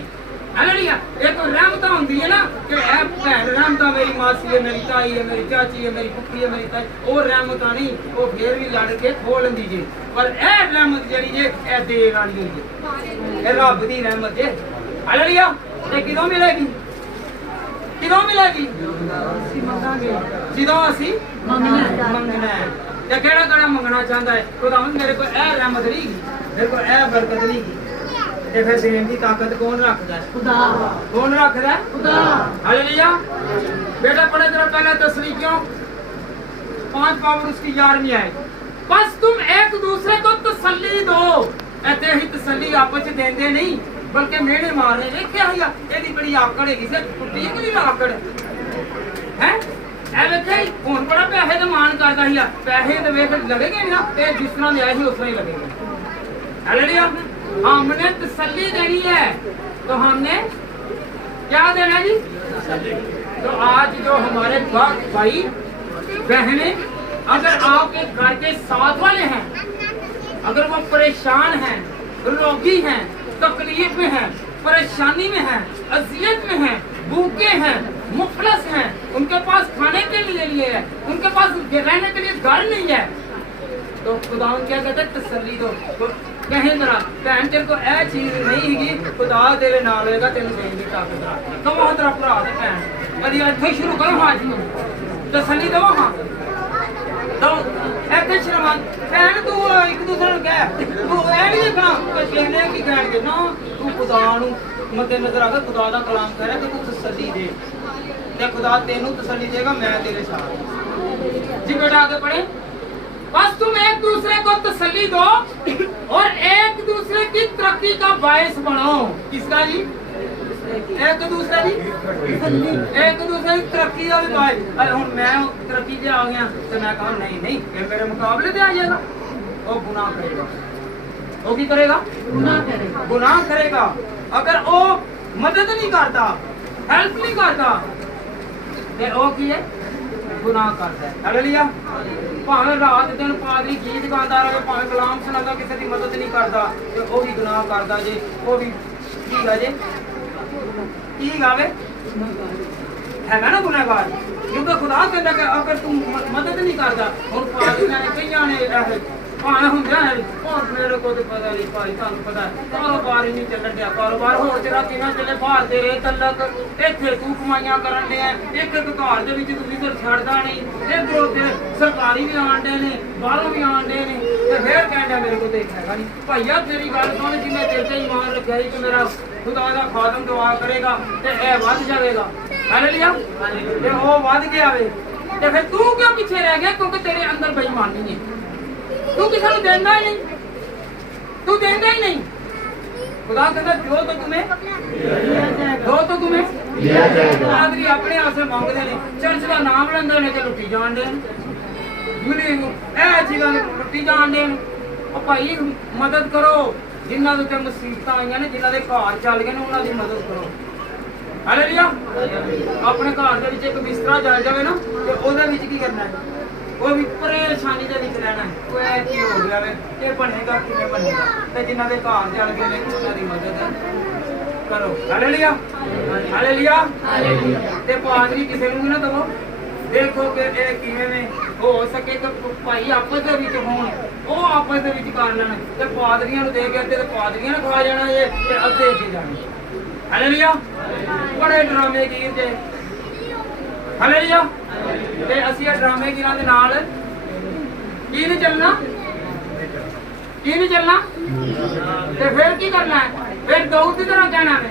हालेलुया एक रहमत होंदी है ना कि ए भैन रहमत मेरी मासी है, मेरी ताई है, मेरी चाची है, मेरी फुफी है, मेरी ताई, और रहमत नहीं वो फिर भी लड़ के खोल दी जे। पर ए रहमत जड़ी जे ए देण वाली होई जे, ए रब दी रहमत जे। हालेलुया ये किदों मिलेगी? किदों मिलेगी? ਜਦੋਂ ਅਸੀਂ ਮੰਗਣਾ ਹੈ। ਤੇ ਕਿਹੜਾ ਕਿਹੜਾ ਮੰਗਣਾ ਚਾਹੁੰਦਾ ਹੈ? ਖੁਦਾਵੰਦ ਮੇਰੇ ਕੋਲ ਇਹ ਰਹਿਮਤ ਨਹੀਂ ਗੀ, ਮੇਰੇ ਕੋਲ ਇਹ ਬਰਕਤ ਨਹੀਂ ਗੀ, ਤੇ ਫਿਰ ਦੇਣ ਦੀ ਤਾਕਤ ਕੌਣ ਰੱਖਦਾ ਹੈ? खुदा कौन रखता है? खुदा। हालेलुया बेटा पढ़े जरा पहले तस्लीकियों 5 पावर उसकी 11वीं आए। बस तुम एक दूसरे को तसल्ली दो। ऐसे ही तसल्ली आपस में देंदे नहीं बल्कि मेरे मारने देखिया है एदी बड़ी आकड़ है, किसे टुटी है कोई आकड़ है ए देखिए हुन बड़ा पैसे दा मान करदा ही पैसे ते वेख लगेंगे ना ते जिस तरह दे आए ही उस तरह ही लगेंगे। हालेलुया हमने तसल्ली देनी है, तो हमने क्या देना जी? तो आज जो हमारे भाई बहनें अगर आपके घर के साथ वाले हैं, अगर वो परेशान हैं, रोगी हैं, तकलीफ में हैं, परेशानी में हैं, अजियत में हैं, भूखे हैं, मुफलस हैं, उनके पास खाने के लिए है, उनके पास रहने के लिए घर नहीं है, तो खुदा क्या कहते हैं? तसल्ली दो। तो कहें जरा भैन तेरे को यह चीज नहीं है, खुदा तेरे नाल होएगा, तेन देने की ताकत रखता। तो वहां तेरा भरा है भैन कभी इत्थे शुरू करो। हाँ जी तसल्ली दो। हाँ तो ऐसे श्रमान भैन तू एक दूसरे को कह तू ए नहीं देखना कहने की कहन के ना तू खुदा नूं मद्देनजर रख, खुदा दा कलाम कह रहा कि तू तसल्ली दे ते खुदा तेनू तसल्ली देगा, मैं तेरे साथ। जी बेटा आगे पढ़े। बस तुम एक दूसरे को तसल्ली दो और एक दूसरे की तरक्की का बायस बनो। किसका जी? एक दूसरे की एक दूसरे की तरक्की का भी बायस। अरे हुन मैं तरक्की पे आ गया तो मैं कहूं नहीं नहीं ये मेरे मुकाबले पे आ जाएगा, वो गुनाह करेगा। वो की करेगा? गुनाह करेगा। अगर वो मदद नहीं करता, हेल्प नहीं करता, ते वो की है? गुनाह करता है। हालेलुया भावें रात दिन पादरी गीत गाता रहे, भावें कलाम सुनाता, किसी की मदद नहीं करता, ते वो भी गुनाह करता जे। वो भी की गा जे की गावे है ना गुनाहगार, क्योंकि खुदा कहता कि अगर तू मदद नहीं करता। और पादरियां ने कईयां ने ਭਾਵੇਂ ਹੁੰਦਿਆਂ ਹੈ ਉਹ ਮੇਰੇ ਕੋਲ ਤੇ ਪਤਾ ਨਹੀਂ ਭਾਈ, ਤੁਹਾਨੂੰ ਪਤਾ ਕਾਰੋਬਾਰ ਹੀ ਨਹੀਂ ਚੱਲਣ ਡਿਆ। ਕਾਰੋਬਾਰ ਹੋਰ ਤੇਰਾ ਕਿਵੇਂ ਚੱਲੇ, ਬਾਹਰ ਦੇ ਰੇ ਤਲਕ, ਇੱਥੇ ਤੂੰ ਕਮਾਈਆਂ ਕਰਨ ਡਿਆ, ਇੱਕ ਘਰ ਦੇ ਵਿੱਚ ਤੁਸੀਂ ਫਿਰ ਛੱਡਦਾ ਨਹੀਂ, ਇੱਧਰੋਂ ਤੇ ਸਰਕਾਰੀ ਵੀ ਆਣ ਡੇ ਨੇ, ਬਾਹਰੋਂ ਵੀ ਆਣ ਡੇ ਨੇ, ਤੇ ਫਿਰ ਕਹਿੰਦਾ ਮੇਰੇ ਕੋਲ ਤੇ ਹੈਗਾ ਨਹੀਂ। ਭਾਈਆ ਤੇਰੀ ਗੱਲ ਸੁਣ, ਜਿਵੇਂ ਤੇਰੇ ਤੇ ਇਮਾਨ ਰੱਖਿਆ ਸੀ ਕਿ ਮੇਰਾ ਖੁਦਾ ਦਾ ਖਾਦਮ ਦੁਆ ਕਰੇਗਾ ਤੇ ਇਹ ਵੱਧ ਜਾਵੇਗਾ। ਹਾਲੇਲੂਇਆ। ਤੇ ਉਹ ਵੱਧ ਗਿਆ ਵੇ, ਤੇ ਫਿਰ ਤੂੰ ਕਿਉਂ ਪਿੱਛੇ ਰਹਿ ਗਿਆ? ਕਿਉਂਕਿ ਤੇਰੇ ਅੰਦਰ ਬੇਈਮਾਨੀ ਹੈ। ਤੂੰ ਕਿਸੇ ਨੂੰ ਦੇਂਦਾ ਹੀ ਨਹੀਂ, ਤੂੰ ਦੇਂਦਾ ਹੀ ਨਹੀਂ। ਖੁਦਾ ਕਹਿੰਦਾ ਜੋ ਤਾਂ ਤੁਮੇ ਲਿਆ ਜਾਏਗਾ। ਆਦਰੀ ਆਪਣੇ ਆਸੇ ਮੰਗਦੇ ਨੇ, ਚਰਚ ਦਾ ਨਾਮ ਲੈਂਦੇ ਨੇ ਤੇ ਲੁੱਟੀ ਜਾਣਦੇ ਨੇ। ਇਹ ਚੀਜ਼ਾਂ ਨੂੰ ਲੁੱਟੀ ਜਾਣਦੇ ਨੇ। ਉਹ ਭਾਈ ਮਦਦ ਕਰੋ, ਜਿਨ੍ਹਾਂ ਦੇ ਉੱਤੇ ਮੁਸੀਬਤਾਂ ਆਈਆਂ ਨੇ, ਜਿਨ੍ਹਾਂ ਦੇ ਘਰ ਚੱਲ ਗਏ ਨੇ, ਉਹਨਾਂ ਦੀ ਮਦਦ ਕਰੋ। ਹਾਲੇਲੂਇਆ। ਆਪਣੇ ਘਰ ਦੇ ਵਿੱਚ ਇੱਕ ਬਿਸਤਰਾ ਚੱਲ ਜਾਵੇ ਨਾ, ਤੇ ਉਹਦੇ ਵਿੱਚ ਕੀ ਕਰਨਾ ਹੈ? ਉਹ ਵੀ ਪਰੇਸ਼ਾਨੀ ਦੇ ਵਿੱਚ ਰਹਿਣਾ ਹੈ। ਉਹ ਇਹ ਕੀ ਹੋ ਗਿਆ ਵੇ, ਇਹ ਬਣੇਗਾ ਕਿਵੇਂ ਬਣੇਗਾ? ਤੇ ਜਿਨ੍ਹਾਂ ਦੇ ਘਰ ਚੱਲ ਗਏ ਨੇ, ਉਹਨਾਂ ਦੀ ਮਦਦ ਕਰੋ। ਹਾਲੇਲੂਇਆ। ਹਾਲੇਲੂਇਆ। ਤੇ ਪਾਦਰੀ ਕਿਸੇ ਨੂੰ ਵੀ ਨਾ ਦਵੋ। ਦੇਖੋ ਕਿ ਇਹ ਕਿਵੇਂ ਨੇ ਹੋ ਸਕੇ ਕਿ ਭਾਈ ਆਪਸ ਦੇ ਵਿੱਚ ਹੋਣ, ਉਹ ਆਪਸ ਦੇ ਵਿੱਚ ਕਰ ਲੈਣ, ਤੇ ਪਾਦਰੀਆਂ ਨੂੰ ਦੇ ਕੇ ਅੱਧੇ ਤੇ ਪਾਦਰੀਆਂ ਨੇ ਖਾ ਜਾਣਾ ਜੇ, ਤੇ ਅੱਧੇ ਇੱਥੇ ਜਾਣੇ। ਹਾਲੇਲੂਇਆ। ਬੜੇ ਡਰਾਮੇ ਗੀਤ ਜੇ। ਹਾਲੇਲੂਇਆ। ਤੇ ਅਸੀਂ ਇਹ ਡਰਾਮੇ ਗੀਰਾਂ ਦੇ ਨਾਲ ਕੀ ਨਹੀਂ ਚੱਲਣਾ, ਕੀ ਨਹੀਂ ਚੱਲਣਾ। ਤੇ ਫਿਰ ਕੀ ਕਰਨਾ ਹੈ? ਫਿਰ ਦਾਊਦ ਦੀ ਤਰ੍ਹਾਂ ਕਹਿਣਾ ਹੈ,